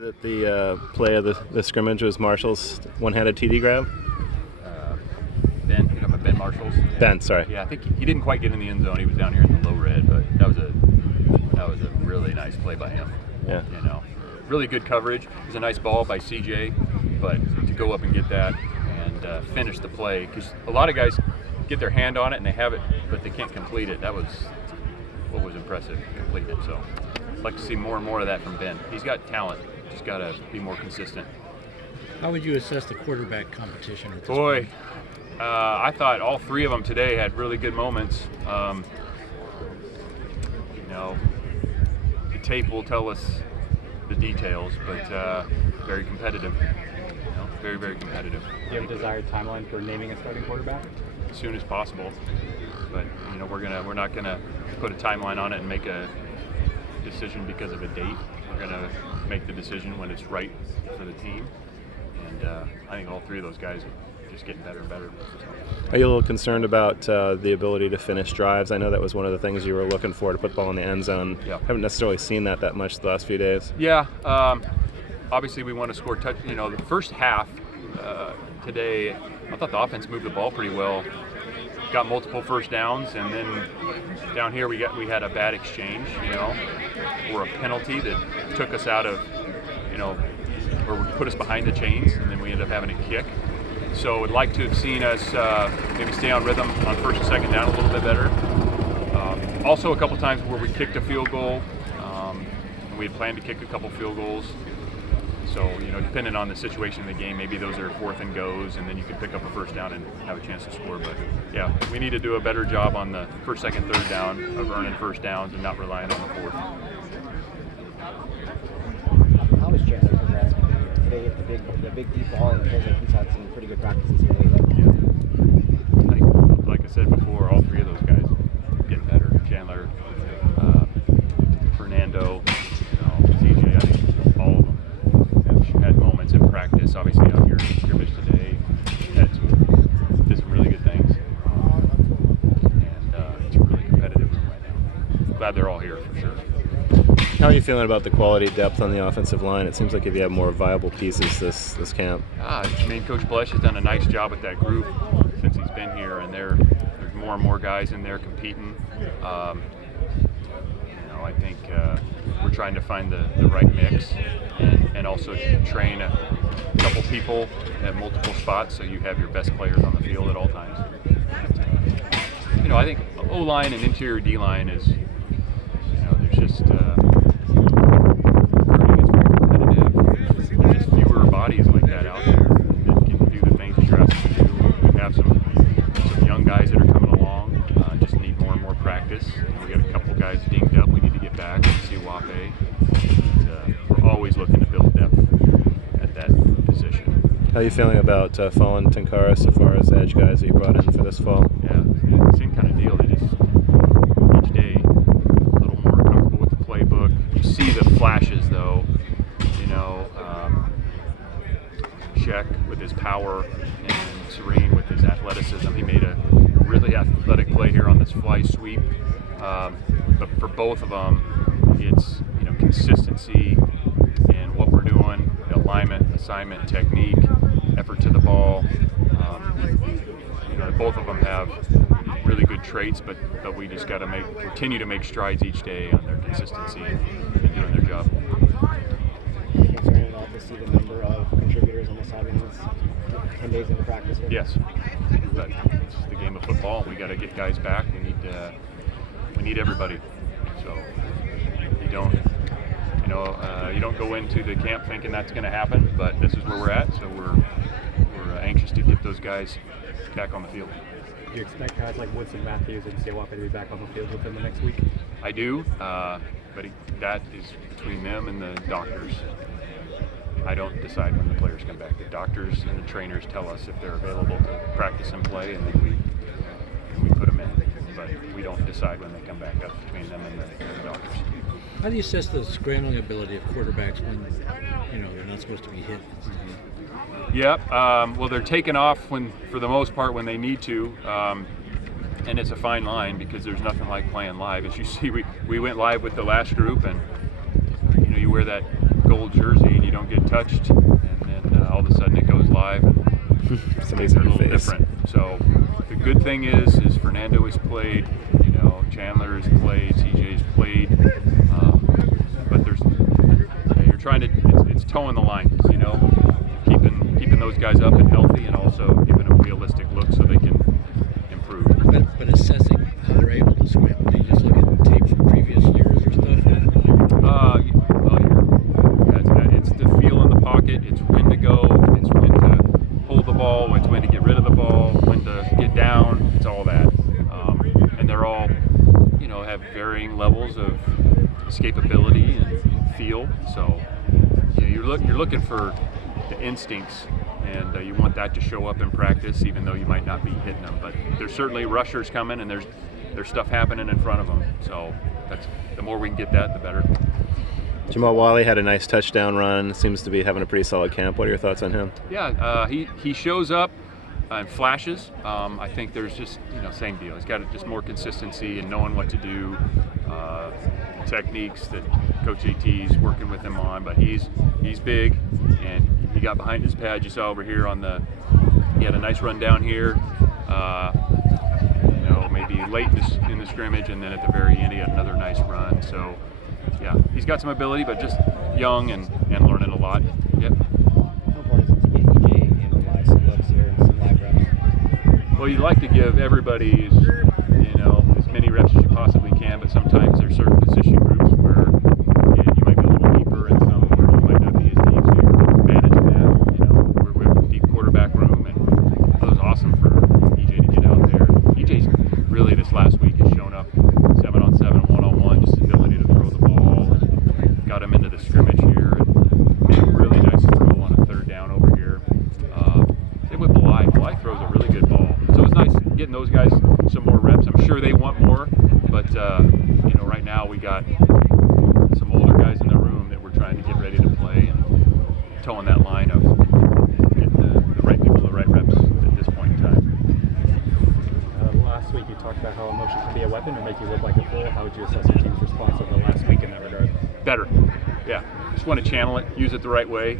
That the play of the scrimmage was Marshall's one-handed TD grab? Ben, you're talking about Ben Marshall's? Yeah. Ben, sorry. Yeah, I think he didn't quite get in the end zone. He was down here in the low red, but that was a really nice play by him. Yeah. You know, really good coverage. It was a nice ball by CJ, but to go up and get that and finish the play, because a lot of guys get their hand on it and they have it, but they can't complete it. That was what was impressive, complete it. So I'd like to see more and more of that from Ben. He's got talent. Just got to be more consistent. How would you assess the quarterback competition at this Boy, point? I thought all three of them today had really good moments. You know, the tape will tell us the details, but very competitive. You know, very, very competitive. Do you have a desired timeline for naming a starting quarterback? As soon as possible. But you know, we're not gonna put a timeline on it and make a decision because of a date. We're gonna make the decision when it's right for the team, and I think all three of those guys are just getting better and better. So. Are you a little concerned about the ability to finish drives? I know that was one of the things you were looking for, to put the ball in the end zone. Yeah. Haven't necessarily seen that much the last few days. Yeah, obviously we want to score touch. You know, the first half today, I thought the offense moved the ball pretty well. Got multiple first downs, and then down here we had a bad exchange, you know, or a penalty that took us out of, you know, or put us behind the chains, and then we ended up having a kick. So I'd like to have seen us maybe stay on rhythm on first and second down a little bit better. Also a couple times where we kicked a field goal. We had planned to kick a couple field goals. So, you know, depending on the situation in the game, maybe those are fourth and goes, and then you can pick up a first down and have a chance to score. But yeah, we need to do a better job on the first, second, third down of earning first downs and not relying on the fourth. How was Chandler progressing? Today hit the big deep ball, and it feels like he's had some pretty good practices here lately. Yeah. Like I said before, all three of those guys getting better. Chandler, Fernando, CJ, I think all of them have had moments in practice. Obviously out here in Scrimmage today, did some really good things. And it's a really competitive room right now. Glad they're all here for sure. How are you feeling about the quality depth on the offensive line? It seems like if you have more viable pieces this camp. I mean, Coach Blesh has done a nice job with that group since he's been here, and there's more and more guys in there competing. You know, I think we're trying to find the right mix and also train a couple people at multiple spots so you have your best players on the field at all times. You know, I think O-line and interior D-line is, you know, there's just there's just fewer bodies like that out there that can do the things that you're asked to do. We have some young guys that are coming along, just need more and more practice. We got a couple guys dinged up. We need to get back and see Wape. We're always looking to build depth at that position. How are you feeling about Fallen Tenkara so far as edge guys that you brought in for this fall? Yeah, same kind of deal. They just each day a little more comfortable with the playbook. You see the flashes though. You know, Sheck with his power and Serene with his athleticism. He made a really athletic play here on this fly sweep. But for both of them, it's, you know, consistency in what we're doing, alignment, assignment, technique, effort to the ball. You know, both of them have really good traits, but we just got to continue to make strides each day on their consistency and doing their job. Are you concerned at all to see the number of contributors on the sidelines 10 days into practice here? Yes, but it's the game of football. We got to get guys back. We need everybody. So you don't go into the camp thinking that's going to happen, but this is where we're at. So we're anxious to get those guys back on the field. Do you expect guys like Woods and Matthews and Seawalker to be back on the field within the next week? I do, but that is between them and the doctors. I don't decide when the players come back. The doctors and the trainers tell us if they're available to practice and play, and then we put them in. But we don't decide when they come back up between them and the doctors. How do you assess the scrambling ability of quarterbacks when, you know, they're not supposed to be hit? Yep. Well, they're taking off for the most part when they need to, and it's a fine line because there's nothing like playing live. As you see, we went live with the last group, and you know, you wear that gold jersey and you don't get touched, and then all of a sudden it goes live and Somebody's things are in a your little face. different. So the good thing is Fernando has played, Chandler has played, CJ's played, but you're trying to, it's towing the line, keeping those guys up and healthy, and also giving them a realistic look so they can improve. But assessing how they're able to scrim, do you just look at tape from previous years or stuff? It's the feel in the pocket, it's when to go, it's when to hold the ball, it's when to get rid of the ball, when to get down, it's all that. And they're all, have varying levels of escapability and feel. So you're looking for the instincts, and you want that to show up in practice, even though you might not be hitting them. But there's certainly rushers coming, and there's stuff happening in front of them. So the more we can get that, the better. Jamal Wally had a nice touchdown run. Seems to be having a pretty solid camp. What are your thoughts on him? Yeah, he shows up in flashes. I think there's just same deal. He's got just more consistency and knowing what to do, techniques that Coach AT's working with him on. But he's big, and he got behind his pad. You saw over here he had a nice run down here. Maybe late in the scrimmage, and then at the very end he had another nice run. So yeah, he's got some ability, but just young and learning a lot. Yep. How important is it to get EJ and live some looks here and some live reps? Well, you'd like to give everybody as many reps as you possibly can, but sometimes there's certain position groups where you might be a little deeper and some where you might not be as deep, so you're managing that. We're in a deep quarterback room, and it was awesome for EJ to get out there. EJ's really this last week has shown up 7-on-7, 1-on-1, just the ability to throw the ball, and got him into the scrimmage here, and made a really nice throw on a third down over here. Same with Bly. Bly throws a really good ball. So it's nice getting those guys some more reps. I'm sure they want more, but right now we got some older guys in the room that we're trying to get ready to play, and towing that line of getting the right people the right reps at this point in time. Last week you talked about how emotion can be a weapon or make you look like a fool. How would you assess your team's response over the last week in that regard? Better. Yeah. Just want to channel it, use it the right way.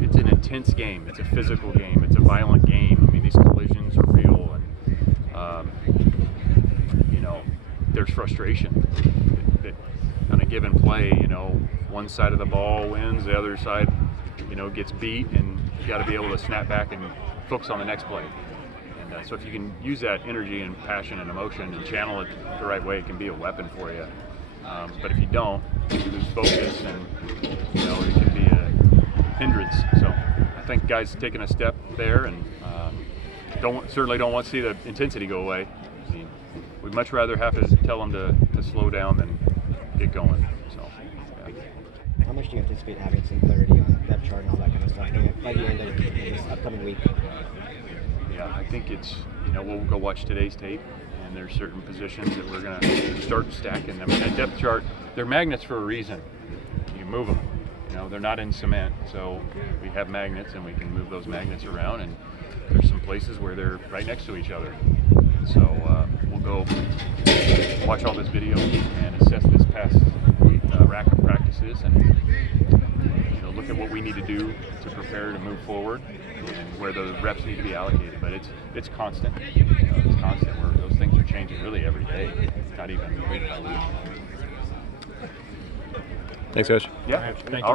It's an intense game. It's a physical game. It's a violent game. I mean, these collisions are real, and there's frustration that on a given play, one side of the ball wins, the other side, gets beat, and you got to be able to snap back and focus on the next play. And so if you can use that energy and passion and emotion and channel it the right way, it can be a weapon for you. But if you don't, you lose focus, and it can be a hindrance. So I think guys taking a step there, and certainly don't want to see the intensity go away. I mean, we'd much rather have to tell them to slow down than get going. So yeah. How much do you anticipate having some clarity on depth chart and all that kind of stuff by the end of this upcoming week? Yeah, I think it's, we'll go watch today's tape, and there's certain positions that we're going to start stacking. I mean, that depth chart, they're magnets for a reason. You can move them. They're not in cement, so we have magnets, and we can move those magnets around, and there's some places where they're right next to each other. So we'll go watch all this video and assess this past week, rack of practices, and look at what we need to do to prepare to move forward, and where those reps need to be allocated. But it's constant. It's constant. Where those things are changing really every day, not even week by week. Thanks, Coach. Yeah. Thank you. All